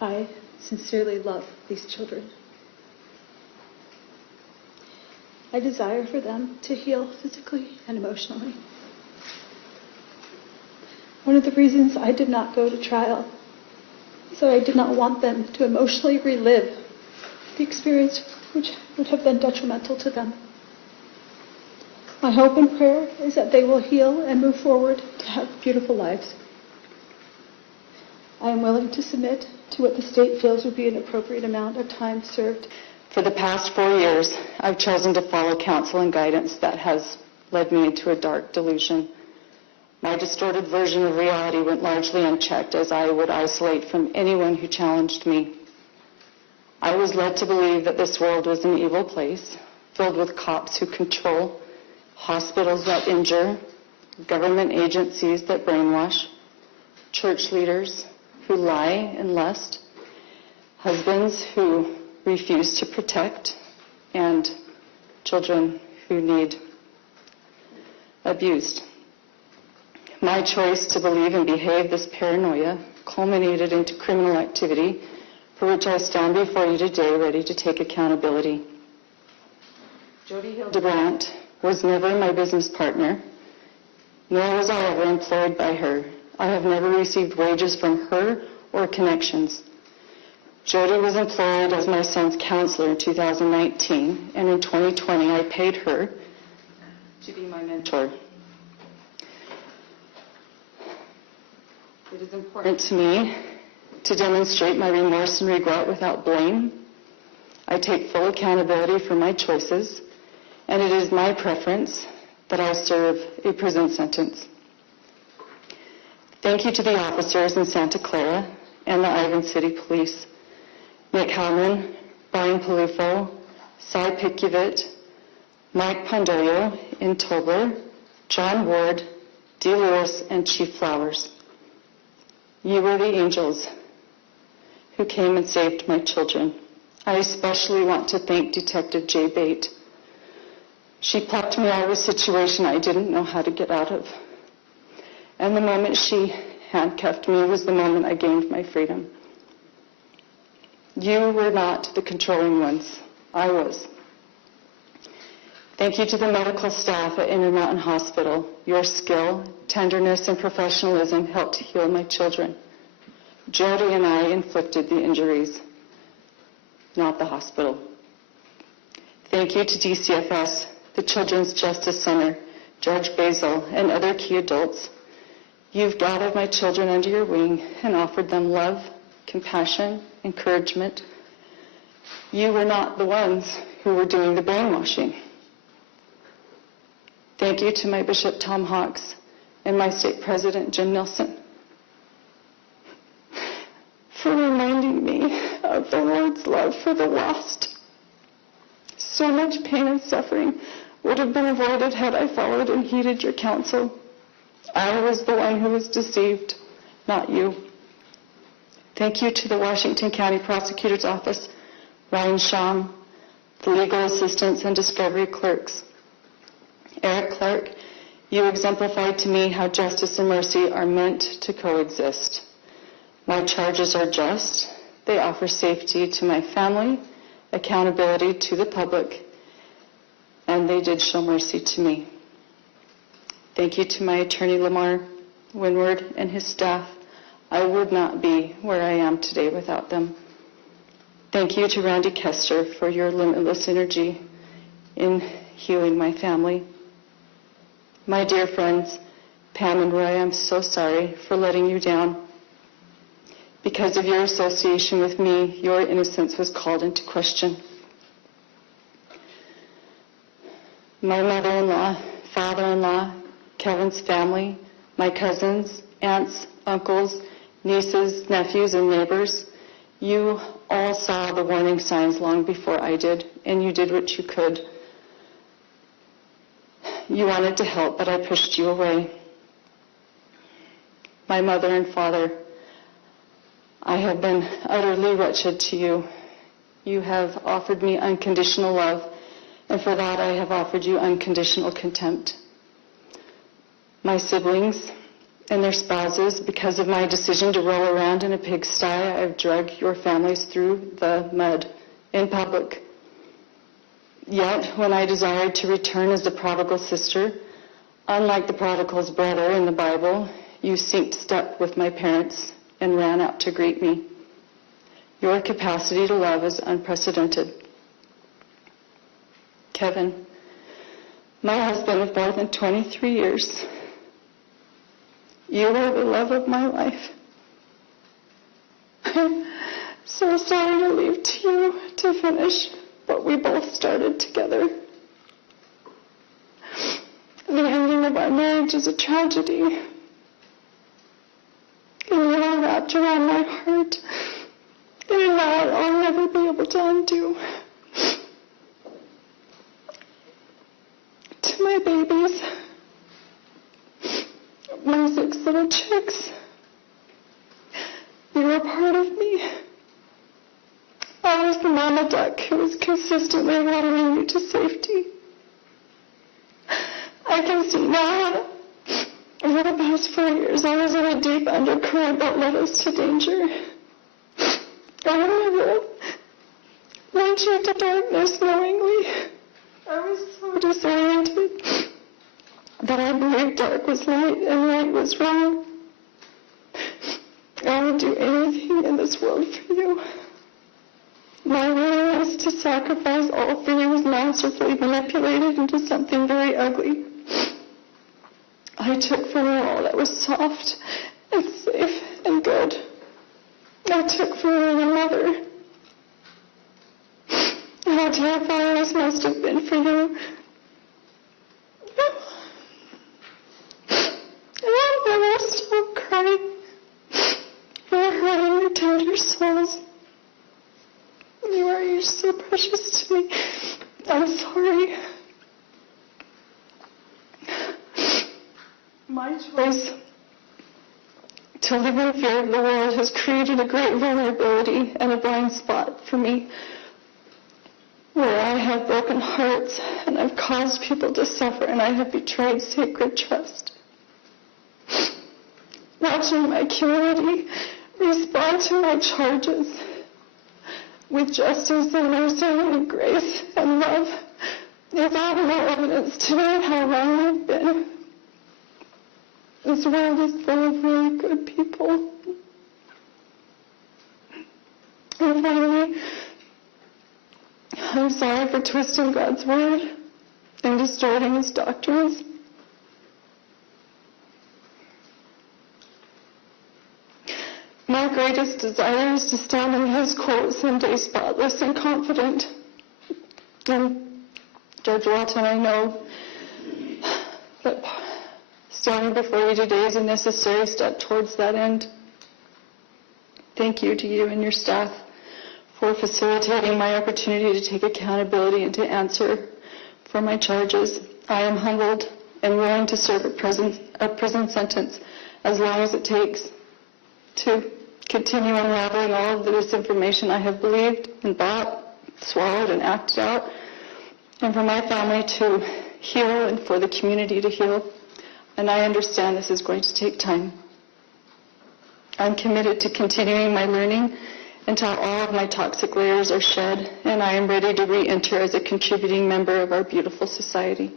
I sincerely love these children. I desire for them to heal physically and emotionally. One of the reasons I did not go to trial is that I did not want them to emotionally relive the experience which would have been detrimental to them. My hope and prayer is that they will heal and move forward to have beautiful lives. I am willing to submit to what the state feels would be an appropriate amount of time served. For the past 4 years, I've chosen to follow counsel and guidance that has led me into a dark delusion. My distorted version of reality went largely unchecked as I would isolate from anyone who challenged me. I was led to believe that this world was an evil place, filled with cops who control, hospitals that injure, government agencies that brainwash, church leaders who lie and lust, husbands who refuse to protect, and children who need abused. My choice to believe and behave this paranoia culminated into criminal activity for which I stand before you today ready to take accountability. Jodi Hildebrandt was never my business partner, nor was I ever employed by her. I have never received wages from her or connections. Jodi was employed as my son's counselor in 2019, and in 2020 I paid her to be my mentor. It is important to me to demonstrate my remorse and regret without blame. I take full accountability for my choices, and it is my preference that I serve a prison sentence. Thank you to the officers in Santa Clara and the Ivan City Police, Nick Hellman, Brian Palufo, Cy Pikuvit, Mike Pondoyo in Tobler, John Ward, D. Lewis, and Chief Flowers. You were the angels who came and saved my children. I especially want to thank Detective Jay Bate. She plucked me out of a situation I didn't know how to get out of. And the moment she handcuffed me was the moment I gained my freedom. You were not the controlling ones. I was. Thank you to the medical staff at Intermountain Hospital. Your skill, tenderness, and professionalism helped heal my children. Jodi and I inflicted the injuries, not the hospital. Thank you to DCFS, the Children's Justice Center, Judge Basil, and other key adults. You've gathered my children under your wing and offered them love, compassion, encouragement. You were not the ones who were doing the brainwashing. Thank you to my Bishop Tom Hawks and my state president Jim Nelson for reminding me of the Lord's love for the lost. So much pain and suffering would have been avoided had I followed and heeded your counsel. I was the one who was deceived, not you. Thank you to the Washington County Prosecutor's Office, Ryan Sham, the legal assistants and discovery clerks. Eric Clark, you exemplified to me how justice and mercy are meant to coexist. My charges are just. They offer safety to my family, accountability to the public, and they did show mercy to me. Thank you to my attorney Lamar Winward and his staff. I would not be where I am today without them. Thank you to Randy Kester for your limitless energy in healing my family. My dear friends, Pam and Roy, I'm so sorry for letting you down. Because of your association with me, your innocence was called into question. My mother-in-law, father-in-law, Kevin's family, my cousins, aunts, uncles, nieces, nephews, and neighbors, you all saw the warning signs long before I did, and you did what you could. You wanted to help, but I pushed you away. My mother and father, I have been utterly wretched to you. You have offered me unconditional love, and for that I have offered you unconditional contempt. My siblings, and their spouses. Because of my decision to roll around in a pigsty, I've dragged your families through the mud in public. Yet, when I desired to return as the prodigal sister, unlike the prodigal's brother in the Bible, you synced step with my parents and ran out to greet me. Your capacity to love is unprecedented. Kevin, my husband of more than 23 years, you are the love of my life. I'm so sorry to leave to you to finish what we both started together. The ending of our marriage is a tragedy. And you are wrapped around my heart in a knot I'll never be able to undo. To my babies, my 6 little chicks, you were part of me. I was the mama duck who was consistently watering you to safety. I can see now over the past 4 years I was in a deep undercurrent that led us to danger. I never ventured to darkness knowingly. I was so disoriented that I believed dark was light and light was wrong. I would do anything in this world for you. My willingness to sacrifice all for you was masterfully manipulated into something very ugly. I took from you all that was soft and safe and good. I took from you your mother. How terrifying this must have been for you. I'll never stop crying. You're hurting your tender souls. You're so precious to me. I'm sorry. My choice to live in fear of the world has created a great vulnerability and a blind spot for me, where I have broken hearts and I've caused people to suffer and I have betrayed sacred trust. Watching my community respond to my charges with justice and mercy and grace and love is all the more evidence to me of how wrong I've been. This world is full of really good people. And finally, I'm sorry for twisting God's word and distorting his doctrines. My greatest desire is to stand in his court someday spotless and confident. And Judge Walton, I know that standing before you today is a necessary step towards that end. Thank you to you and your staff for facilitating my opportunity to take accountability and to answer for my charges. I am humbled and willing to serve a prison sentence as long as it takes to continue unraveling all of the misinformation I have believed and bought, swallowed, and acted out, and for my family to heal and for the community to heal. And I understand this is going to take time. I'm committed to continuing my learning until all of my toxic layers are shed, and I am ready to re-enter as a contributing member of our beautiful society.